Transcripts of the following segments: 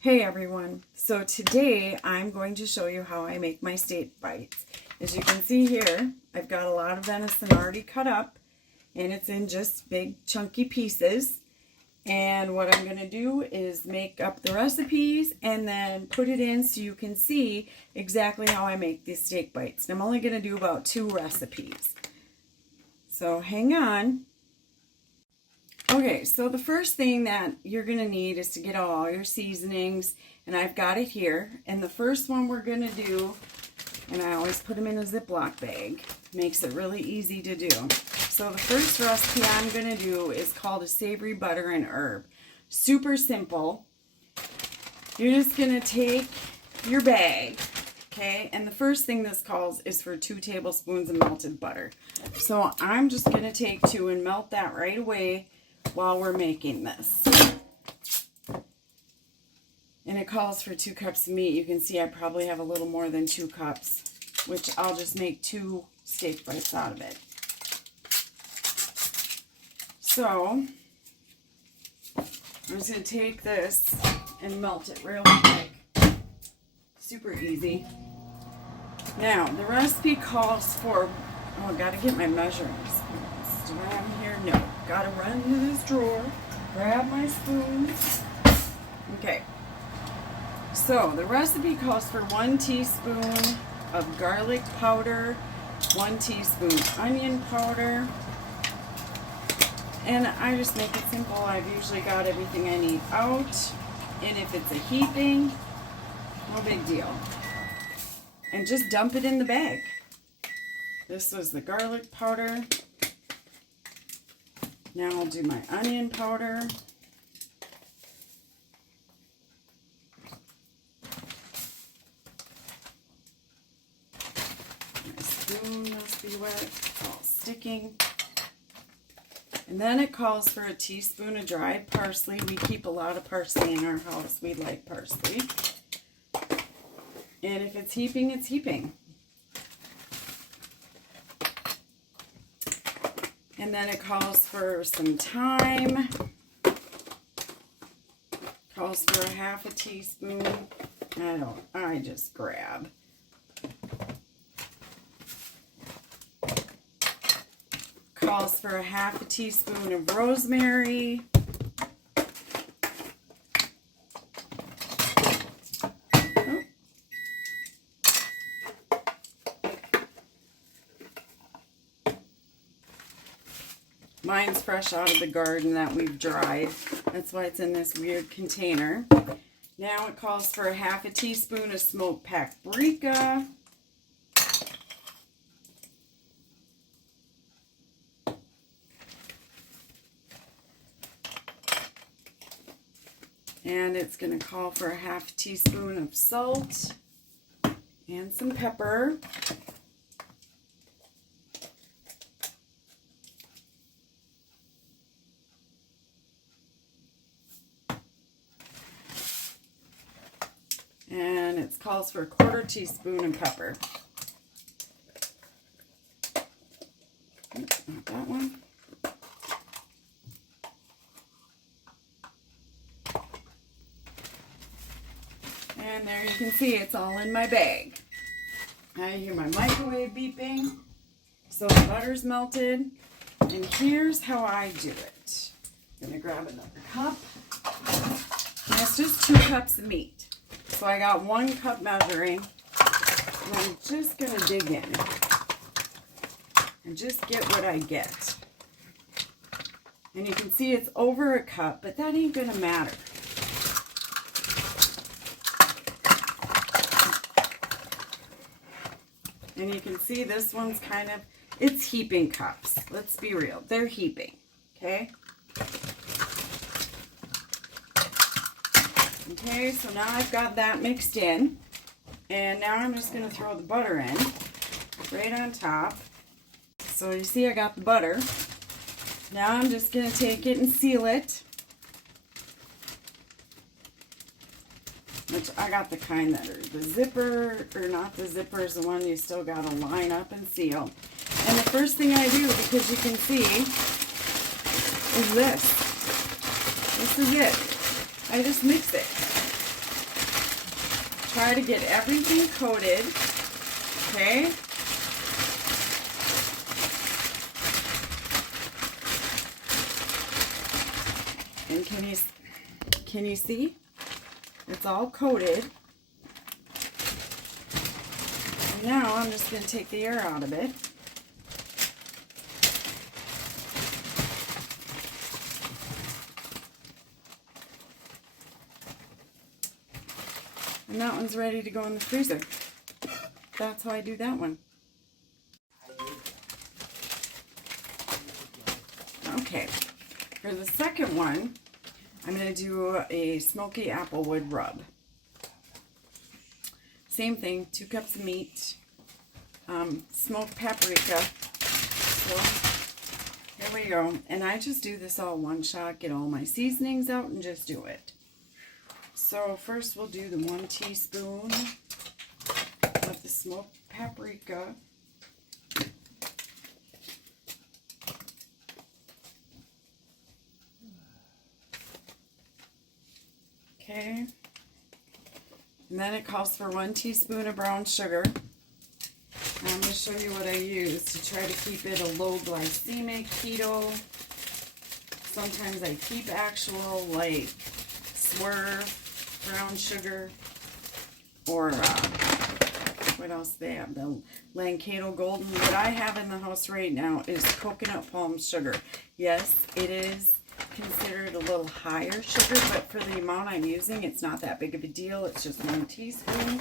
Hey everyone, so today I'm going to show you how I make my steak bites. As you can see here, I've got a lot of venison already cut up and it's in just big chunky pieces. And what I'm going to do is make up the recipes and then put it in so you can see exactly how I make these steak bites. And I'm only going to do about 2 recipes. So hang on. Okay, so the first thing that you're going to need is to get all your seasonings, and I've got it here. And the first one we're going to do, and I always put them in a ziplock bag, makes it really easy to do. So the first recipe I'm going to do is called a savory butter and herb. Super simple. You're just going to take your bag, okay, and the first thing this calls is for 2 tablespoons of melted butter. So I'm just going to take 2 and melt that right away while we're making this. And it calls for 2 cups of meat. You can see I probably have a little more than 2 cups, which I'll just make 2 steak bites out of it. So I'm just going to take this and melt it real quick. Super easy. Now the recipe calls for, oh, I gotta get my measuring spoons. Do I have them here? No. Gotta run into this drawer, grab my spoons. Okay, so the recipe calls for 1 teaspoon of garlic powder, 1 teaspoon onion powder, and I just make it simple. I've usually got everything I need out, and if it's a heaping, no big deal. And just dump it in the bag. This was the garlic powder. Now I'll do my onion powder. My spoon must be wet. It's all sticking. And then it calls for a teaspoon of dried parsley. We keep a lot of parsley in our house. We like parsley. And if it's heaping, it's heaping. And then it calls for some thyme. Calls for a 1/2 teaspoon. I just grab. Calls for a 1/2 teaspoon of rosemary. Mine's fresh out of the garden that we've dried. That's why it's in this weird container. Now it calls for a 1/2 teaspoon of smoked paprika. And it's going to call for a 1/2 teaspoon of salt and some pepper. And it calls for a 1/4 teaspoon of pepper. Oops, not that one. And there you can see it's all in my bag. I hear my microwave beeping. So the butter's melted. And here's how I do it. I'm going to grab another cup. And it's just 2 cups of meat. So I got 1 cup measuring, and I'm just going to dig in and just get what I get. And you can see it's over a cup, but that ain't going to matter. And you can see this one's kind of, it's heaping cups. Let's be real. They're heaping, okay? Okay, so now I've got that mixed in, and now I'm just going to throw the butter in, right on top. So you see I got the butter. Now I'm just going to take it and seal it. Which I got the kind that are the zipper, or not the zipper is the one you still got to line up and seal. And the first thing I do, because you can see, is this. This is it. I just mix it. try to get everything coated, okay? And can you see? It's all coated. And now I'm just going to take the air out of it. And that one's ready to go in the freezer. That's how I do that one. Okay, for the second one, I'm going to do a smoky applewood rub. Same thing, 2 cups of meat, smoked paprika. So here we go. And I just do this all one shot, get all my seasonings out and just do it. So first we'll do the 1 teaspoon of the smoked paprika. Okay. And then it calls for 1 teaspoon of brown sugar. And I'm going to show you what I use to try to keep it a low glycemic keto. Sometimes I keep actual like Swerve brown sugar, or what else they have, the Keto Golden. What I have in the house right now is coconut palm sugar. Yes, it is considered a little higher sugar, but for the amount I'm using, it's not that big of a deal. It's just 1 teaspoon.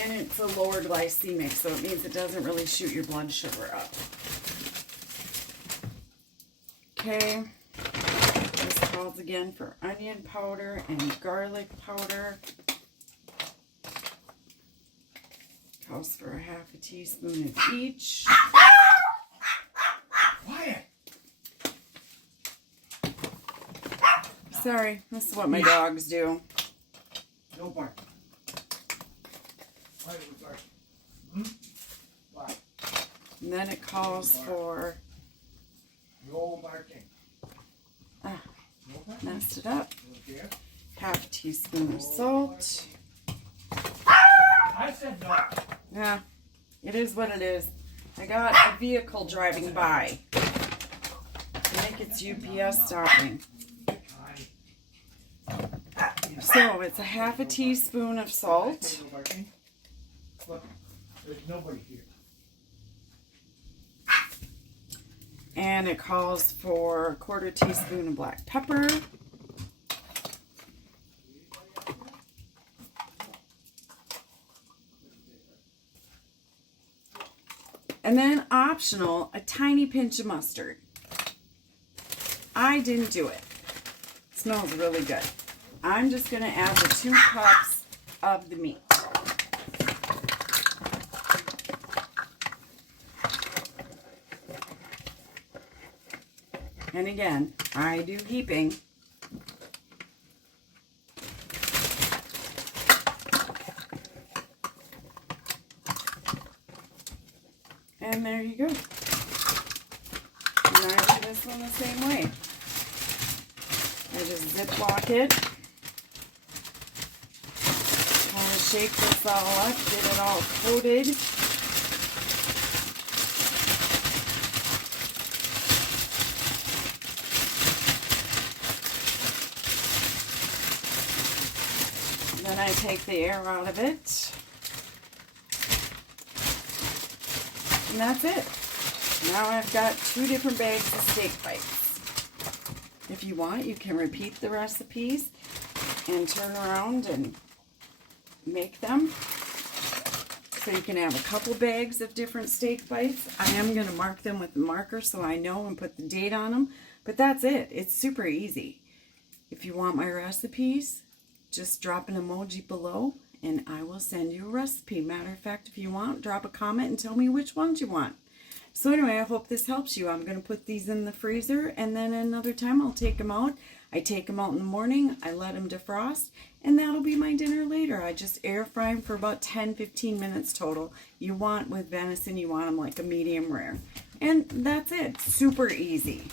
And it's a lower glycemic, so it means it doesn't really shoot your blood sugar up. Okay, this calls again for onion powder and garlic powder. Calls for a 1/2 teaspoon of each. Quiet. Sorry, this is what my dogs do. No bark. Quiet with bark. Why? And then it calls for, No barking. No barking. messed it up, Okay. 1/2 teaspoon of salt. I said no. Yeah, it is what it is. I got a vehicle driving by. I think it's UPS stopping. So it's a 1/2 teaspoon of salt. No barking. Look, there's nobody here. And it calls for a 1/4 teaspoon of black pepper. And then optional, a tiny pinch of mustard. I didn't do it. It smells really good. I'm just going to add the 2 cups of the meat. And again, I do heaping. And there you go. And I do this one the same way. I just ziplock it. Kind of shake this all up, get it all coated. Then I take the air out of it. And that's it. Now I've got 2 different bags of steak bites. If you want, you can repeat the recipes and turn around and make them. So you can have a couple bags of different steak bites. I am going to mark them with a marker so I know and put the date on them. But that's it. It's super easy. If you want my recipes, just drop an emoji below and I will send you a recipe. Matter of fact, if you want, drop a comment and tell me which ones you want. So anyway, I hope this helps you. I'm going to put these in the freezer, and then another time I'll take them out. I take them out in the morning, I let them defrost, and that'll be my dinner later. I just air fry them for about 10-15 minutes total. You want, with venison, you want them like a medium rare. And that's it. Super easy.